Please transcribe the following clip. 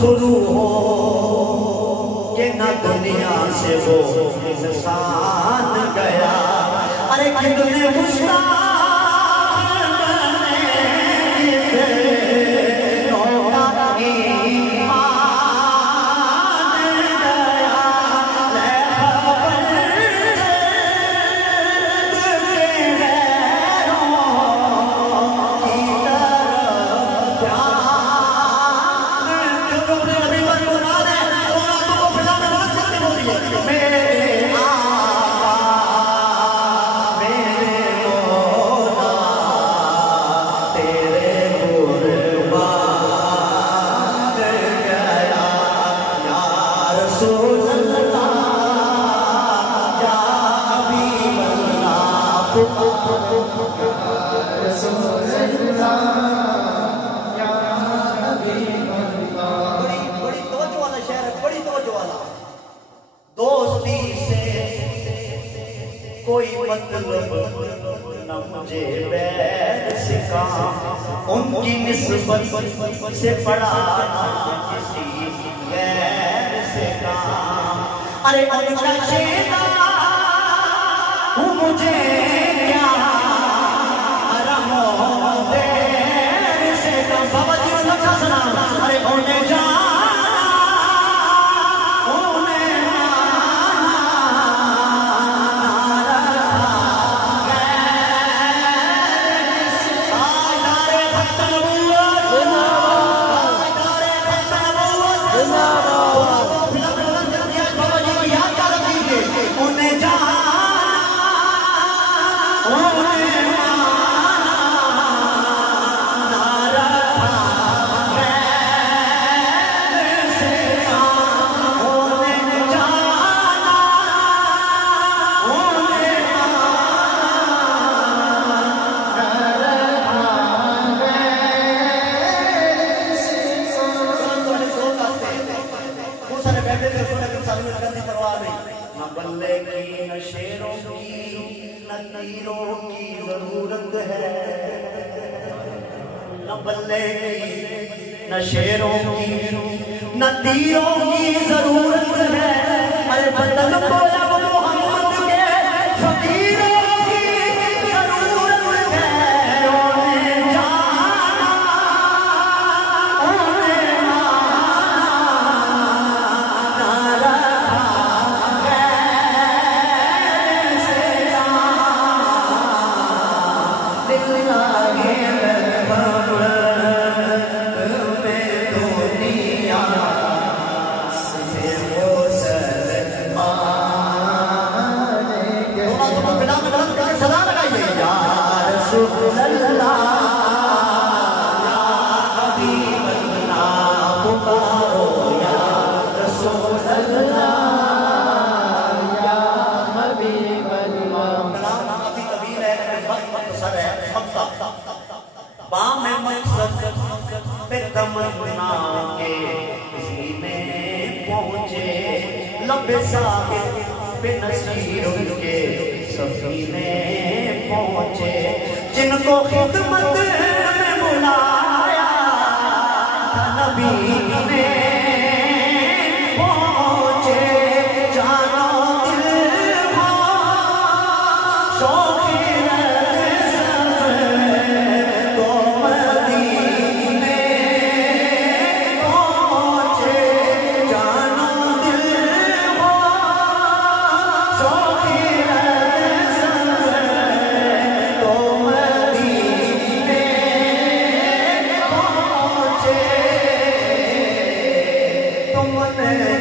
शुरू हो कि न दुनिया से वो इंसान गया। अरे कितने मुश्ताक दोस्ती से कोई मतलब न मुझे बैर से काम, उनकी निस्बत से पड़ा किसी गैर से काम। अरे उनका चेहरा मुझे क्या रमो देर से काम। बाबा जी ने लगा सुना। अरे उन्हें जा न शेरों की न तीरों की जरूरत है, न बल्ले की न शेरों की न तीरों की जरूरत है। अरे बदल बोला मोहम्मद के फकीरों की जरूरत है। उन्हें जाना उन्हें माना तमन्ना के सीने पहुँचे, लबे साहिब पे नसीर के सफीने पहुँचे। जिनको खिदमत में बुलाया नबी ने पहुँचे। जानो दिल हो शौक़ तुमने